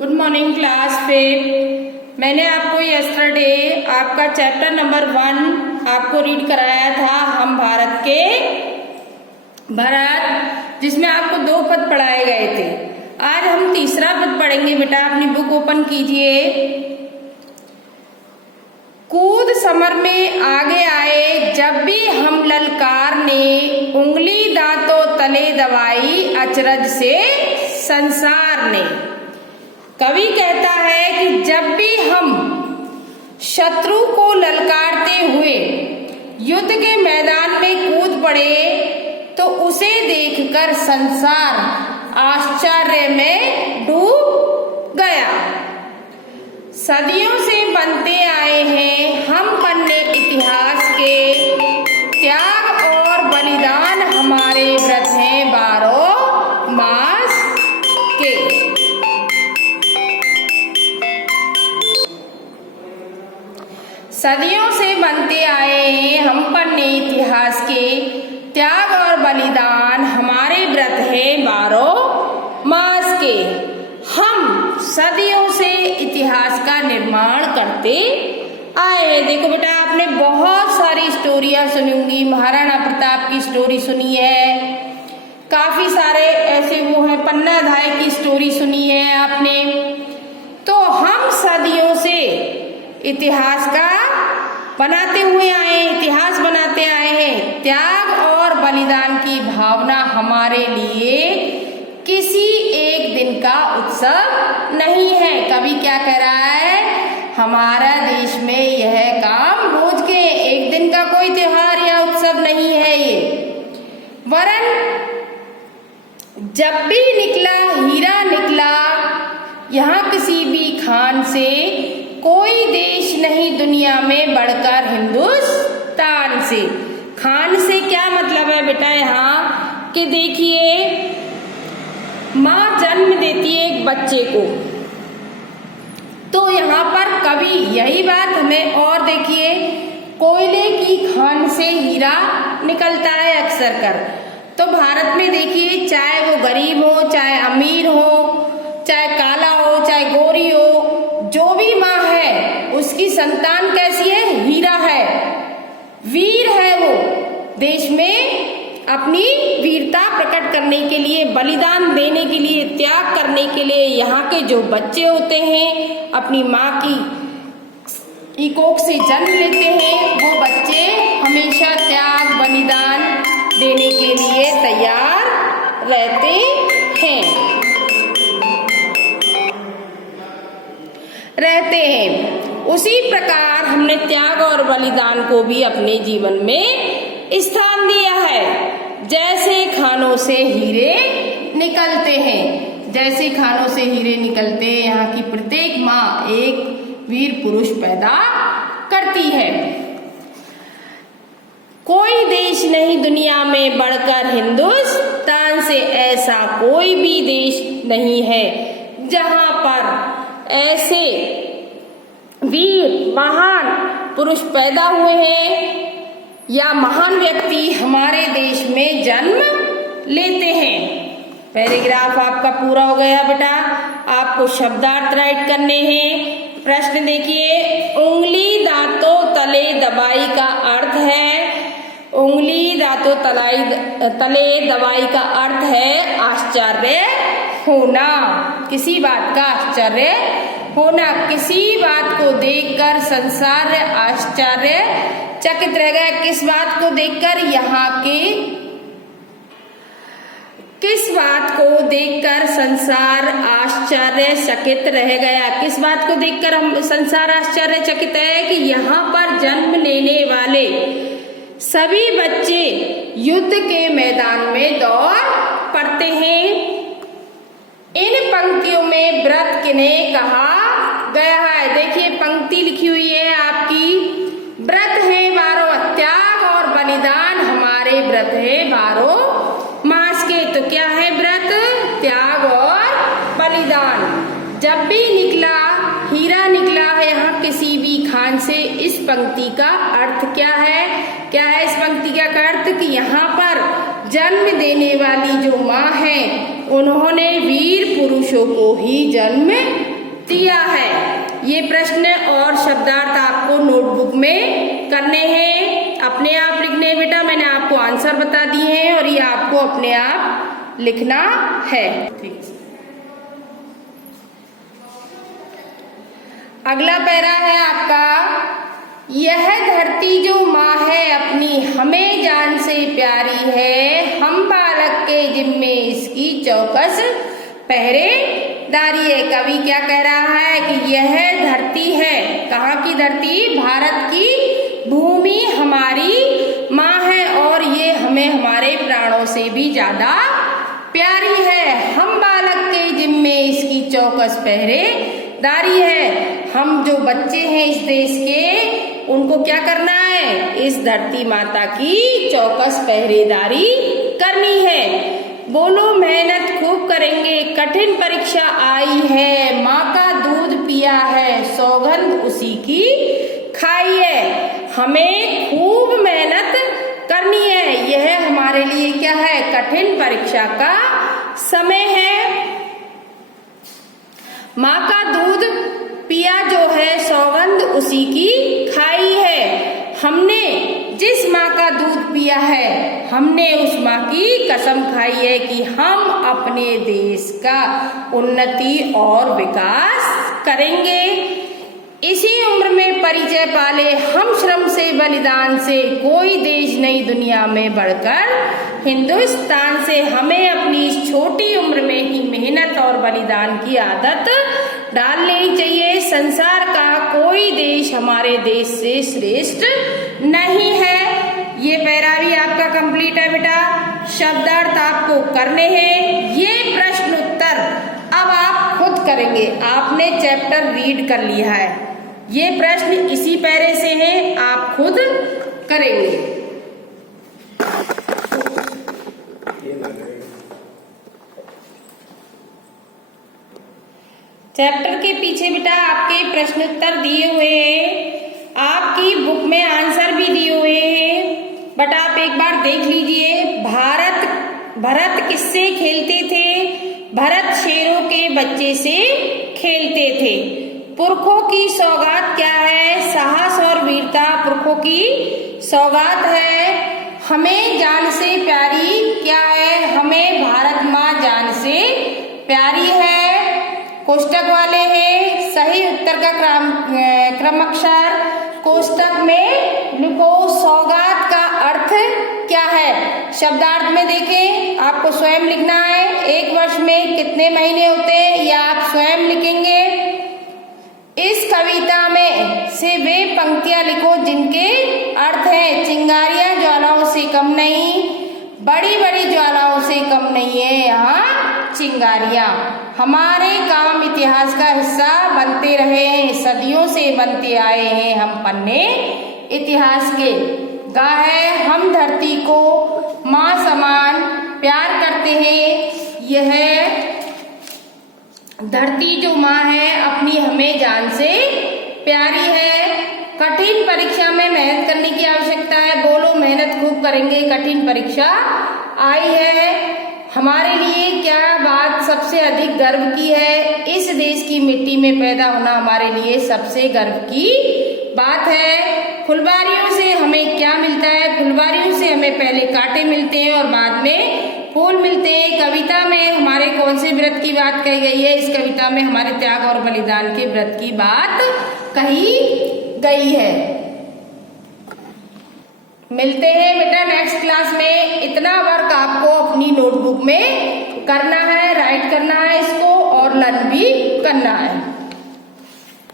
Good morning class पे मैंने आपको यस्टरडे आपका चैप्टर नंबर 1 आपको रीड कराया था। हम भारत जिसमें आपको 2 पद पढ़ाए गए थे। आज हम तीसरा पद पढ़ेंगे। बेटा अपनी बुक ओपन कीजिए। कूद समर में आगे आए जब भी हम ललकारने, उंगली दांतों तले दबाई अचरज से संसार ने। कवि कहता है कि जब भी हम शत्रु को ललकारते हुए युद्ध के मैदान में कूद पड़े तो उसे देखकर संसार आश्चर्य में डूब गया। सदियों से बनते आए हैं हम पन्ने इतिहास के, त्याग और बलिदान हमारे व्रत हैं 12 मास के। सदियों से बनते आए हैं हम पन्ने इतिहास के, त्याग और बलिदान हमारे व्रत है 12 मास के। हम सदियों से इतिहास का निर्माण करते आए हैं। देखो बेटा आपने बहुत सारी स्टोरियां सुनी होंगी। महाराणा प्रताप की स्टोरी सुनी है, काफी सारे ऐसे वो हैं, पन्नाधाय की स्टोरी सुनी है आपने। तो हम सदियों से इतिहास का बनाते हुए आए हैं, इतिहास बनाते आए हैं। त्याग और बलिदान की भावना हमारे लिए किसी एक दिन का उत्सव नहीं है। कवि क्या कह रहा है? हमारा देश में यह काम रोज के, एक दिन का कोई त्योहार या उत्सव नहीं है ये। वरन जब भी निकला हीरा निकला यहाँ किसी भी खान से, कोई देश नहीं दुनिया में बढ़कर हिंदुस्तान से। खान से क्या मतलब है बेटा यहाँ कि देखिए माँ जन्म देती है एक बच्चे को, तो यहाँ पर कवि यही बात हमें, और देखिए कोयले की खान से हीरा निकलता है अक्सर कर। तो भारत में देखिए चाहे वो गरीब हो, चाहे अमीर हो, चाहे काला हो, चाहे गोरी हो, जो भी माँ है उसकी संतान कैसी है? हीरा है, वीर है। वो देश में अपनी वीरता प्रकट करने के लिए, बलिदान देने के लिए, त्याग करने के लिए यहाँ के जो बच्चे होते हैं अपनी माँ की कोख से जन्म लेते हैं, वो बच्चे हमेशा त्याग बलिदान देने के लिए तैयार रहते हैं। उसी प्रकार हमने त्याग और बलिदान को भी अपने जीवन में स्थान दिया है। जैसे खानों से हीरे निकलते हैं, जैसे खानों से हीरे निकलते हैं, यहाँ की प्रत्येक माँ एक वीर पुरुष पैदा करती है। कोई देश नहीं दुनिया में बढ़कर हिंदुस्तान से, ऐसा कोई भी देश नहीं है जहाँ पर ऐसे वीर महान पुरुष पैदा हुए हैं या महान व्यक्ति हमारे देश में जन्म लेते हैं। पैराग्राफ आपका पूरा हो गया बेटा। आपको शब्दार्थ राइट करने हैं। प्रश्न देखिए, उंगली दांतों तले दबाई का अर्थ है, उंगली दांतों तले दबाई का अर्थ है आश्चर्य होना, किसी बात का आश्चर्य होना। किसी बात को देखकर संसार आश्चर्य चकित रह गया। किस बात को देखकर? यहाँ के किस बात को देखकर संसार आश्चर्यचकित रह गया? किस बात को देखकर हम संसार आश्चर्यचकित है कि यहाँ पर जन्म लेने वाले सभी बच्चे युद्ध के मैदान में दौड़ पड़ते हैं। इन पंक्तियों में व्रत किन्हें कहा गया है? देखिए पंक्ति लिखी हुई है आपकी, व्रत है 12, त्याग और बलिदान हमारे व्रत है 12 मास के। तो क्या है व्रत? त्याग और बलिदान। जब भी निकला हीरा निकला है यहाँ किसी भी खान से। इस पंक्ति का अर्थ क्या है? क्या है इस पंक्ति का अर्थ? कि यहाँ पर जन्म देने वाली जो माँ है उन्होंने वीर पुरुषों को ही जन्म दिया है। ये प्रश्न और शब्दार्थ आपको नोटबुक में करने हैं, अपने आप लिखने बेटा। मैंने आपको आंसर बता दिए हैं और ये आपको अपने आप लिखना है। अगला पैरा है आपका, यह धरती जो माँ है अपनी हमें जान से प्यारी है, हम बालक के जिम्मे इसकी चौकस पहरेदारी है। कवि क्या कह रहा है कि यह धरती है, कहाँ की धरती? भारत की भूमि हमारी माँ है और ये हमें हमारे प्राणों से भी ज्यादा प्यारी है। हम बालक के जिम्मे इसकी चौकस पहरेदारी है। हम जो बच्चे हैं इस देश के, उनको क्या करना है? इस धरती माता की चौकस पहरेदारी करनी है। बोलो मेहनत खूब करेंगे, कठिन परीक्षा आई है, माँ का दूध पिया है, सौगंध उसी की खाई है। हमें खूब मेहनत करनी है। यह हमारे लिए क्या है? कठिन परीक्षा का समय है। माँ का दूध पिया जो है, सौगंध उसी की खाई है। हमने जिस माँ का दूध पिया है, हमने उस माँ की कसम खाई है कि हम अपने देश का उन्नति और विकास करेंगे। इसी उम्र में परिचय पाले हम श्रम से बलिदान से, कोई देश नहीं दुनिया में बढ़कर हिंदुस्तान से। हमें अपनी इस छोटी उम्र में ही मेहनत और बलिदान की आदत डाल लेनी चाहिए। संसार का कोई देश हमारे देश से श्रेष्ठ नहीं है। ये पैरा भी आपका कंप्लीट है बेटा। शब्दार्थ आपको करने हैं। ये प्रश्न उत्तर अब आप खुद करेंगे। आपने चैप्टर रीड कर लिया है, ये प्रश्न इसी पैरे से हैं, आप खुद करेंगे। चैप्टर के पीछे बेटा आपके प्रश्न उत्तर दिए हुए हैं, आपकी बुक में आंसर भी दिए हुए हैं, बट आप एक बार देख लीजिए। भरत किससे खेलते थे? भरत शेरों के बच्चे से खेलते थे। पुरखों की सौगात क्या है? साहस और वीरता पुरखों की सौगात है। हमें जान से प्यारी क्या है? हमें भारत माँ जान से प्यारी है। कोष्टक वाले हैं, सही उत्तर का क्रमाक्षर कोष्टक में लिखो। सौगात का अर्थ क्या है? शब्दार्थ में देखें, आपको स्वयं लिखना है। एक वर्ष में कितने महीने होते हैं, या आप स्वयं लिखेंगे। इस कविता में से वे पंक्तियां लिखो जिनके अर्थ है, चिंगारियां ज्वालाओं से कम नहीं, बड़ी बड़ी ज्वालाओं से कम नहीं है यहाँ चिंगारियां। हमारे काम इतिहास का हिस्सा बनते रहे हैं, सदियों से बनते आए हैं हम पन्ने इतिहास के। गा है, हम धरती को माँ समान प्यार करते हैं। यह धरती जो माँ है अपनी हमें जान से प्यारी है। कठिन परीक्षा में मेहनत करने की आवश्यकता है। बोलो मेहनत खूब करेंगे, कठिन परीक्षा आई है। हमारे लिए क्या बात सबसे अधिक गर्व की है? इस देश की मिट्टी में पैदा होना हमारे लिए सबसे गर्व की बात है। फुलवारियों से हमें क्या मिलता है? फुलवारियों से हमें पहले कांटे मिलते हैं और बाद में फूल मिलते हैं। कविता में हमारे कौन से व्रत की बात कही गई है? इस कविता में हमारे त्याग और बलिदान के व्रत की बात कही गई है। मिलते हैं बेटा नेक्स्ट क्लास में। इतना वर्क आपको अपनी नोटबुक में करना है, राइट करना है इसको और लर्न भी करना है।